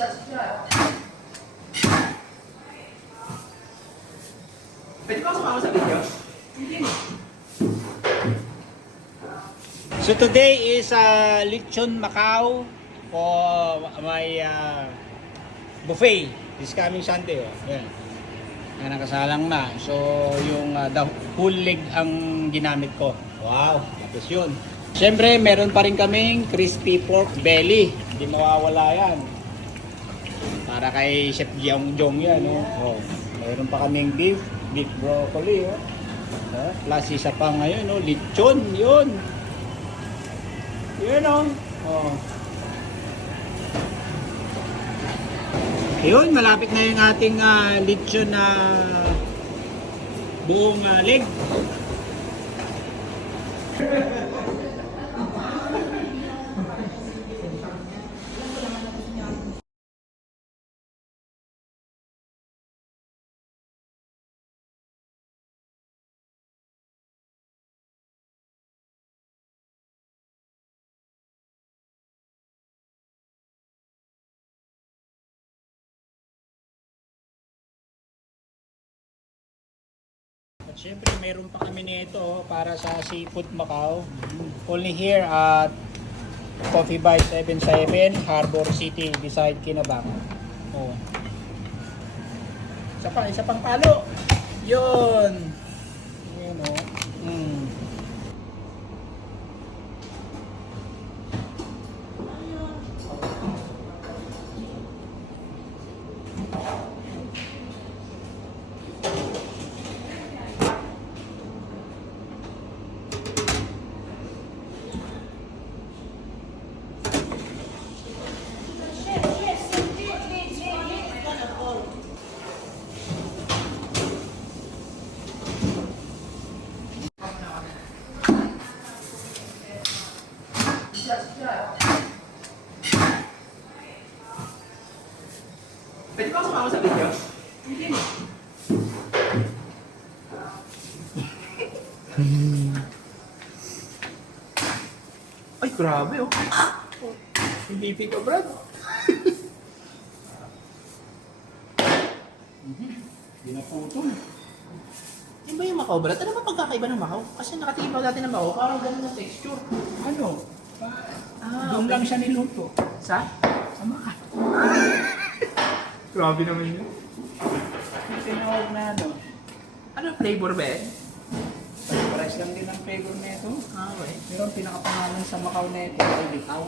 Pwede ba sumama sa video? Hindi. So today is Lechon Macau for my buffet this coming Sunday. Oh. Yan. Yan nakasalang na. So yung the whole leg ang ginamit ko. Wow, tapos yun. Siyempre meron pa rin kaming crispy pork belly. Hindi mawawala yan. Para kay Chef Jiang Jong yan. Oh. Meron pa kaming beef broccoli. Oh. Plus isa pa ngayon, lechon yun. Yun oh. Yun, malapit na yung ating lechon na buong leg. At syempre mayroon pa kami nito para sa Seafood Macau. Only here at Coffee by 77, Harbor City, beside Kinabang. Oh. Isa pang palo. Yun. Yun oh. Pwede ba sumama sa video? Hindi. Ay, grabe oh. Hindi ka, Brad. Hindi na putol. Yan ba yung Macau, Brad? Ano ba pagkakaiba ng Macau? Kasi nakatingin pa dati ng Macau, parang ganun na texture. Ano? Doon lang siya niluto. Sa? Sa Macau. Grabe naman yun. Tinawag na Ano flavor ba eh? Price lang din ang flavor nito. Ah, okay. Pero ang pinakapangalan sa Macau nito ay Likaw.